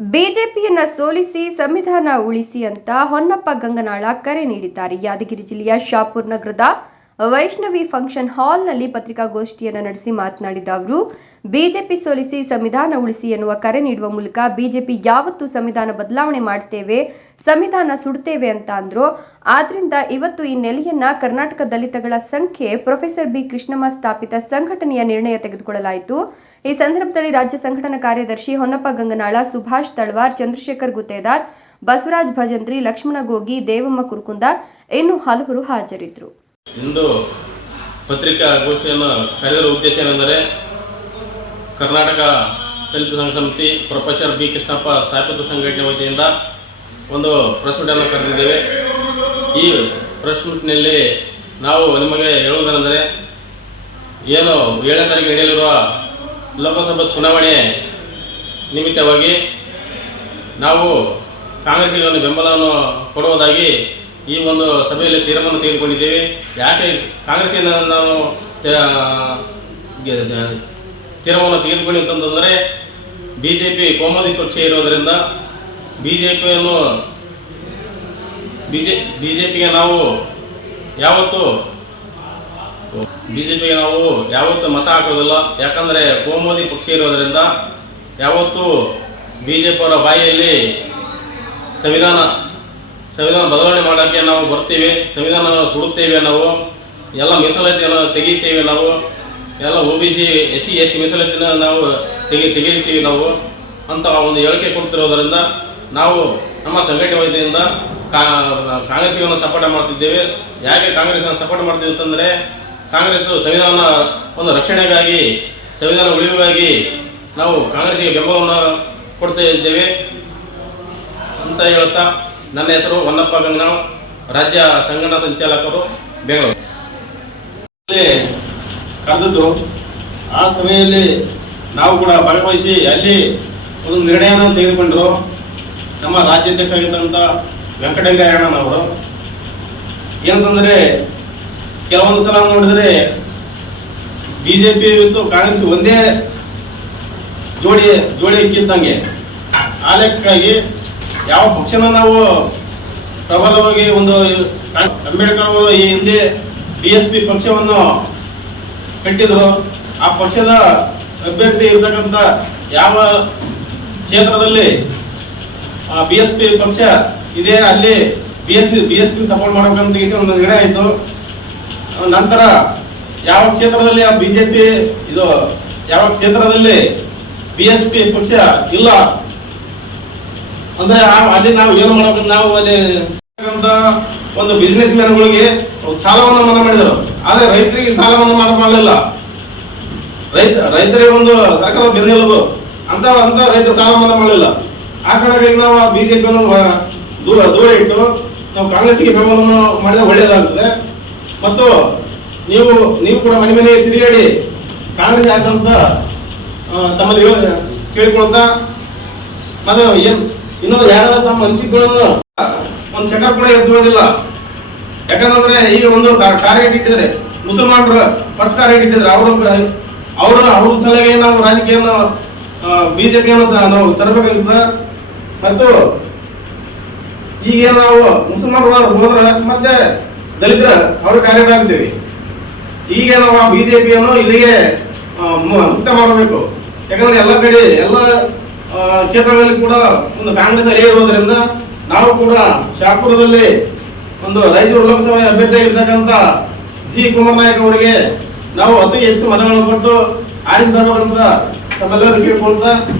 ಬಿಜೆಪಿಯನ್ನ ಸೋಲಿಸಿ ಸಂವಿಧಾನ ಉಳಿಸಿ ಅಂತ ಹೊನ್ನಪ್ಪ ಗಂಗನಾಳ ಕರೆ ನೀಡಿದ್ದಾರೆ. ಯಾದಗಿರಿ ಜಿಲ್ಲೆಯ ಶಾಪುರ್ ನಗರದ ವೈಷ್ಣವಿ ಫಂಕ್ಷನ್ ಹಾಲ್ನಲ್ಲಿ ಪತ್ರಿಕಾಗೋಷ್ಠಿಯನ್ನು ನಡೆಸಿ ಮಾತನಾಡಿದ ಅವರು, ಬಿಜೆಪಿ ಸೋಲಿಸಿ ಸಂವಿಧಾನ ಉಳಿಸಿ ಎನ್ನುವ ಕರೆ ನೀಡುವ ಮೂಲಕ ಬಿಜೆಪಿ ಯಾವತ್ತು ಸಂವಿಧಾನ ಬದಲಾವಣೆ ಮಾಡ್ತೇವೆ, ಸಂವಿಧಾನ ಸುಡ್ತೇವೆ ಅಂತ ಅಂದ್ರು. ಆದ್ರಿಂದ ಇವತ್ತು ಈ ನೆಲೆಯನ್ನ ಕರ್ನಾಟಕ ದಲಿತಗಳ ಸಂಖ್ಯೆ ಪ್ರೊಫೆಸರ್ ಬಿ ಕೃಷ್ಣಮ್ಮ ಸ್ಥಾಪಿತ ಸಂಘಟನೆಯ ನಿರ್ಣಯ ತೆಗೆದುಕೊಳ್ಳಲಾಯಿತು. ಈ ಸಂದರ್ಭದಲ್ಲಿ ರಾಜ್ಯ ಸಂಘಟನಾ ಕಾರ್ಯದರ್ಶಿ ಹೊನ್ನಪ್ಪ ಗಂಗನಾಳ, ಸುಭಾಷ್ ತಳ್ವಾರ್, ಚಂದ್ರಶೇಖರ್ ಗುತ್ತೇದಾರ್, ಬಸವರಾಜ್ ಭಜಂತ್ರಿ, ಲಕ್ಷ್ಮಣ ಗೋಗಿ, ದೇವಮ್ಮ ಕುರುಕುಂದ ಇನ್ನು ಹಲವರು ಹಾಜರಿದ್ದರು. ಇಂದು ಪತ್ರಿಕಾಗೋಷ್ಠಿಯನ್ನು ಕರೆದಿರುವ ಉದ್ದೇಶ ಏನೆಂದರೆ ಕರ್ನಾಟಕ ದಲಿತ ಸಂಘ ಸಮಿತಿ ಪ್ರೊಫೆಸರ್ ಬಿ ಕೃಷ್ಣಪ್ಪ ಸ್ಥಾಪಿತ ಸಂಘಟನೆ ವತಿಯಿಂದ ಒಂದು ಪ್ರೆಸ್ ಮೀಟನ್ನು ಕರೆದಿದ್ದೇವೆ. ಈ ಪ್ರೆಸ್ ನಾವು ನಿಮಗೆ ಹೇಳುವುದೇನೆಂದರೆ ಏನು ಏಳನೇ ತಾರೀಕು ನಡೆಯಲಿರುವ ಲೋಕಸಭಾ ಚುನಾವಣೆ ನಿಮಿತ್ತವಾಗಿ ನಾವು ಕಾಂಗ್ರೆಸ್ಗೆ ಒಂದು ಬೆಂಬಲವನ್ನು ಕೊಡುವುದಾಗಿ ಈ ಒಂದು ಸಭೆಯಲ್ಲಿ ತೀರ್ಮಾನ ತೆಗೆದುಕೊಂಡಿದ್ದೇವೆ. ಯಾಕೆ ಕಾಂಗ್ರೆಸ್ಸಿನ ನಾವು ತೀರ್ಮಾನ ತೆಗೆದುಕೊಂಡಿತ್ತಂತಂದರೆ ಬಿ ಜೆ ಪಿ ಕೋಮದಿ ಪಕ್ಷ ಇರೋದರಿಂದ ಬಿ ಜೆ ಪಿಯನ್ನು ಬಿ ಜೆ ಬಿ ಜೆ ಪಿಗೆ ನಾವು ಯಾವತ್ತೂ ಬಿ ಜೆ ಪಿಗೆ ನಾವು ಯಾವತ್ತೂ ಮತ ಹಾಕೋದಿಲ್ಲ. ಯಾಕಂದರೆ ಕೋಮೋದಿ ಪಕ್ಷ ಇರೋದರಿಂದ ಯಾವತ್ತೂ ಬಿ ಜೆ ಪಿಯವರ ಬಾಯಿಯಲ್ಲಿ ಸಂವಿಧಾನ ಸಂವಿಧಾನ ಬದಲಾವಣೆ ಮಾಡೋಕ್ಕೆ ನಾವು ಬರ್ತೀವಿ. ಸಂವಿಧಾನ ಸುಡುತ್ತೇವೆ ನಾವು. ಎಲ್ಲ ಮೀಸಲಾತಿಯನ್ನು ತೆಗಿತೇವೆ ನಾವು. ಎಲ್ಲ O B C, S C, S T ಮೀಸಲಾತಿನ ನಾವು ತೆಗಿ ತೆಗಿತೀವಿ ನಾವು. ಅಂತ ಒಂದು ಹೇಳಿಕೆ ಕೊಡ್ತಿರೋದರಿಂದ ನಾವು ನಮ್ಮ ಸಂಘಟನೆ ವೈದ್ಯದಿಂದ ಕಾಂಗ್ರೆಸ್ಸಿಗೆ ಸಪೋರ್ಟ್ ಮಾಡ್ತಿದ್ದೇವೆ. ಯಾಕೆ ಕಾಂಗ್ರೆಸ್ನ ಸಪೋರ್ಟ್ ಮಾಡ್ತೀವಿ ಅಂತಂದರೆ ಕಾಂಗ್ರೆಸ್ ಸಂವಿಧಾನ ಒಂದು ರಕ್ಷಣೆಗಾಗಿ, ಸಂವಿಧಾನ ಉಳಿವಿಗಾಗಿ ನಾವು ಕಾಂಗ್ರೆಸ್ಗೆ ಬೆಂಬಲವನ್ನು ಕೊಡ್ತಾ ಇದ್ದೇವೆ ಅಂತ ಹೇಳುತ್ತಾ ನನ್ನ ಹೆಸರು ಹೊನ್ನಪ್ಪ ಗಂಗನಾವ್ ರಾಜ್ಯ ಸಂಘಟನಾ ಸಂಚಾಲಕರು ಬೆಂಗಳೂರು. ಕರೆದಿದ್ದು, ಆ ಸಭೆಯಲ್ಲಿ ನಾವು ಕೂಡ ಭಾಗವಹಿಸಿ ಅಲ್ಲಿ ಒಂದು ನಿರ್ಣಯವನ್ನು ತೆಗೆದುಕೊಂಡರು. ನಮ್ಮ ರಾಜ್ಯಾಧ್ಯಕ್ಷರಾಗಿದ್ದಂಥ ವೆಂಕಟಯ್ಯಣ್ಣನವರು ಏನಂತಂದರೆ ಕೆಲವೊಂದು ಸಲ ನೋಡಿದ್ರೆ ಬಿಜೆಪಿ ಮತ್ತು ಕಾಂಗ್ರೆಸ್ ಒಂದೇ ಜೋಡಿ ಜೋಡಿ ಕಿತ್ತಂಗೆ. ಆ ಲೆಕ್ಕಾಗಿ ಯಾವ ಪಕ್ಷನ ನಾವು ಪ್ರಬಲವಾಗಿ ಒಂದು ಅಂಬೇಡ್ಕರ್ ಅವರು ಈ ಹಿಂದೆ ಬಿ ಎಸ್ ಪಿ ಪಕ್ಷವನ್ನು ಕಟ್ಟಿದ್ರು. ಆ ಪಕ್ಷದ ಅಭ್ಯರ್ಥಿ ಇರತಕ್ಕಂಥ ಯಾವ ಕ್ಷೇತ್ರದಲ್ಲಿ ಬಿ ಎಸ್ ಪಿ ಪಕ್ಷ ಇದೆ, ಅಲ್ಲಿ B S P B S P support ಮಾಡ್ಬೇಕಂತ ಒಂದು ನಿರ್ಣಯ ಆಯಿತು. ನಂತರ ಯಾವ ಕ್ಷೇತ್ರದಲ್ಲಿ ಆ ಬಿ ಜೆ ಪಿ ಇದು ಯಾವ ಕ್ಷೇತ್ರದಲ್ಲಿ ಬಿ ಎಸ್ ಪಿ ಪಕ್ಷ ಇಲ್ಲ? ಅಂದ್ರೆ ಆ- ಅಲ್ಲಿ ನಾವು ಏನು ಮಾಡಬೇಕು? ನಾವು ಅಲ್ಲಿ ಒಂದು ಬಿಸ್ನೆಸ್ ಮ್ಯಾನ್ಗಳಿಗೆ ಸಾಲವನ್ನು ಮನ್ನಾ ಮಾಡಿದರು. ಆದ್ರೆ ರೈತರಿಗೆ ಸಾಲವನ್ನು ಮನ್ನಾ ಮಾಡಲಿಲ್ಲ. ರೈತ ರೈತರಿಗೆ ಒಂದು ಸರ್ಕಾರ ಬೆನ್ನೆಲುಬು. ಅಂತ ಅಂತ ರೈತರು ಸಾಲ ಮನ್ನಾ ಮಾಡಲಿಲ್ಲ. ಆ ಕಾರಣಕ್ಕಾಗಿ ನಾವು ಬಿಜೆಪಿಯನ್ನು ದೂರ ದೂರ ಇಟ್ಟು ನಾವು ಕಾಂಗ್ರೆಸ್ಗೆ ಬೆಂಬಲವನ್ನು ಮಾಡಿದ್ರೆ ಒಳ್ಳೆಯದಾಗುತ್ತದೆ ಮತ್ತು ನೀವು ನೀವು ಕೂಡ ಮನೆ ಮನೆ ತಿರುಗಾಡಿ ಕಾಂಗ್ರೆಸ್ ಹಾಕಂತ ತಮ್ಮಲ್ಲಿ ಕೇಳಿಕೊಳ್ತಾ ಮತ್ತು ಏನ್, ಇನ್ನೊಂದು ಯಾರಾದ್ರೂ ತಮ್ಮ ಅನಿಸಿಕೆಗಳನ್ನು ಒಂದು ಸೆಟಪ್ ಕೂಡ ಎತ್ತುವುದಿಲ್ಲ ಯಾಕಂದ್ರೆ ಈಗ ಒಂದು ಟಾರ್ಗೆಟ್ ಇಟ್ಟಿದ್ರೆ ಮುಸಲ್ಮಾನರು ಫಸ್ಟ್ ಟಾರ್ಗೆಟ್ ಇಟ್ಟಿದ್ರೆ ಅವರು, ಅವರ, ಅವ್ರ ಸಲಹೆ ನಾವು ರಾಜಕೀಯವನ್ನು ಬಿಜೆಪಿಯನ್ನು ನಾವು ತರಬೇಕಾಗಿರ್ತದೆ ಮತ್ತು ಈಗ ನಾವು ಮುಸಲ್ಮಾನರು ಹೋದ್ರೆ ಮತ್ತೆ ದಲಿತರ, ಅವರು ಕಾರ್ಯಕ್ರಮ ಆಗ್ತೀವಿ. ಈಗ ನಾವು ಬಿಜೆಪಿಯನ್ನು ಇಲ್ಲಿಗೆ ಮುಕ್ತ ಮಾಡಬೇಕು. ಯಾಕಂದ್ರೆ ಎಲ್ಲ ಕಡೆ, ಎಲ್ಲ ಕ್ಷೇತ್ರಗಳಲ್ಲಿ ಕೂಡ ಒಂದು ಕಾಂಗ್ರೆಸ್ ಅಲೆ ಇರೋದ್ರಿಂದ ನಾವು ಕೂಡ ಶಾಪುರದಲ್ಲಿ ಒಂದು ರಾಯಚೂರು ಲೋಕಸಭೆ ಅಭ್ಯರ್ಥಿಯಾಗಿರ್ತಕ್ಕಂಥ ಜಿ. ಕುಮಾರ್ ನಾಯಕ್ ಅವರಿಗೆ ನಾವು ಅತಿ ಹೆಚ್ಚು ಮತಗಳನ್ನು ಕೊಟ್ಟು ಆರಿಸಿದಂತ ತರಬೇಕಂತ ತಮ್ಮೆಲ್ಲರೂ ಕೇಳ್ಕೊಳ್ತಾ